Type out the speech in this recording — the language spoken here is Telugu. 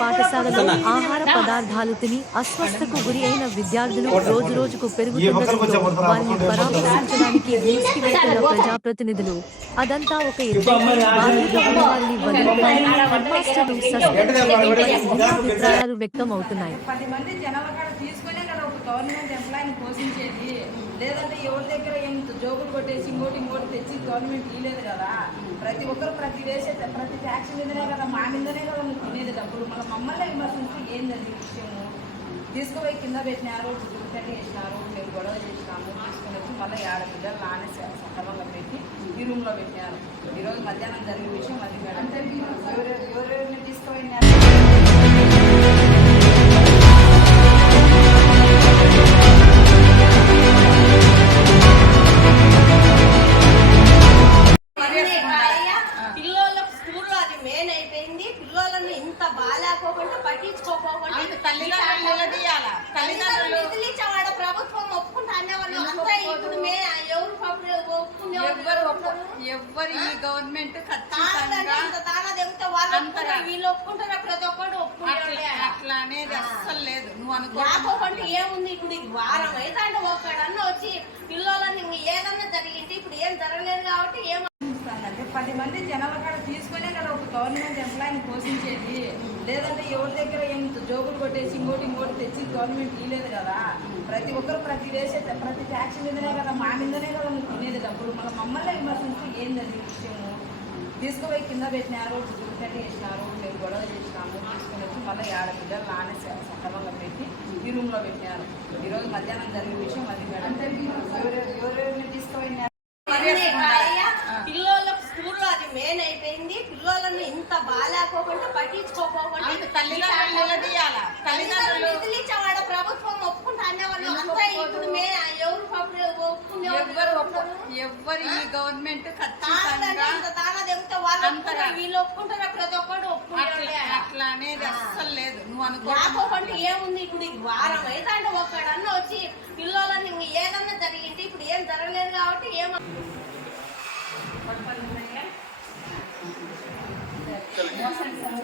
పాఠశాలలో ఆహార పదార్థాలు తిని అస్వస్థకు గురి అయిన విద్యార్థులు రోజు రోజుకు పెరుగుతుండటంతో వారిని పరామర్శించడానికి ప్రజాప్రతినిధులు అదంతా ఒక ఎత్తు బాధ్యత ఉన్న వారిని వదులుకొని హెడ్ మాస్టర్ను సస్పెండ్ చేయడంపై భిన్నాభిప్రాయాలు వ్యక్తం అవుతున్నాయి లేదంటే ఎవరి దగ్గర ఏం జోబులు కొట్టేసి ఇంకోటి ఇంకోటి తెచ్చి గవర్నమెంట్ ఇవ్వలేదు కదా. ప్రతి ఒక్కరు ప్రతి వేసే ప్రతి ట్యాక్స్ మీదనే కదా మా మీదనే కదా నువ్వు తినేది డబ్బులు. మళ్ళీ మమ్మల్ని విమర్శించి ఏంది విషయము? తీసుకుపోయి కింద పెట్టినారు చుట్టుపెట్టి వేసినారు మేము గొడవ చేసినాము తీసుకుని వచ్చి మళ్ళీ ఏడ బిడ్డలు నానే సక్రమంగా పెట్టి ఈ రూమ్లో పెట్టినారు. ఈరోజు మధ్యాహ్నం జరిగిన విషయం అది మేడం. ఎవరు ఎవరెవరిని తీసుకుపోయినారు? బాగాలేకోకుండా అంత తల్లిదండ్రులు నిలదీయాల. తల్లిదండ్రులు నిధులిచ్చేవాడు ప్రభుత్వం ఒప్పుకుంటా అనేవాళ్ళు అంతా. ఇప్పుడు మే ఎవరు పాపం ఒప్పుకునే ఎవ్వరు ఒప్పు- ఎవ్వరు ఈ గవర్నమెంట్ ఖచ్చితంగా వాళ్ళు. ఒప్పుకుంటారు? వీళ్ళు ఒప్పుకుంటారు? ప్రతి ఒక్కరు అట్లా ఒప్పుకుంటారు అట్లా అనేది అస్సలు లేదు. నువ్వు అనుకో లేకోకుండా ఏముంది? ఇప్పుడు వారం అయితే అంటే ఒక్కడన్నా వచ్చి పిల్లోలని ఏదన్నా జరిగింది ఇప్పుడు ఏం జరగలేదు కాబట్టి ఏం పది మంది జనాల కాడ తీసుకునే కదా ఒక గవర్నమెంట్ ఎంప్లాయీని పోషించేది. లేదంటే ఎవరి దగ్గర ఏం జోబులు కొట్టేసి ఇంకోటి ఇంకోటి తెచ్చి గవర్నమెంట్ ఇవ్వలేదు కదా. ప్రతి ఒక్కరు ప్రతి వేసే ప్రతి ట్యాక్స్ మీదనే కదా మా మీదనే కదా నువ్వు తినేది డబ్బులు. మన మమ్మల్ని విమర్శించి ఏంది అది విషయము? తీసుకుపోయి కింద పెట్టినారు చుట్టుపెట్టి వేసినారు మేము గొడవ చేసినాము. తీసుకుని వచ్చి మళ్ళీ ఏడ బిడ్డలు నానే సక్రమంగా పెట్టి ఈ రూమ్లో పెట్టినారు. ఈరోజు మధ్యాహ్నం జరిగిన విషయం అది మేడం ఎవరు ఎవరెవరిని తీసుకుపోయినారు అన్నీ అయ్యా, పిల్లోళ్ళకు స్కూల్లో అది మెయిన్ అయిపోయింది. పిల్లోలను ఇంత బాగాలేకోకుండా పట్టించుకోకోకుండా అంత తల్లిదండ్రులు నిధులిచ్చేవాడు ప్రభుత్వం ఒప్పుకుంటా అనేవాళ్ళు అంతా ఇప్పుడు మే ఎవరు పాపం ఒప్పుకునే ఎవ్వరు ఒప్పు- ఎవ్వరు ఈ గవర్నమెంట్ వాళ్ళు. ఒప్పుకుంటారు. ప్రతి ఒక్కరు అట్లా ఒప్పుకుంటారు అట్లా అనేది అస్సలు లేదు. నువ్వు అనుకో లేకోకుండా ఏముంది? ఇప్పుడు వారం అయితే అంటే ఒక్కడన్నా వచ్చి పిల్లోలని ఏదన్నా జరిగింది ఇప్పుడు ఏం జరగలేదు కాబట్టి ఏం Gracias.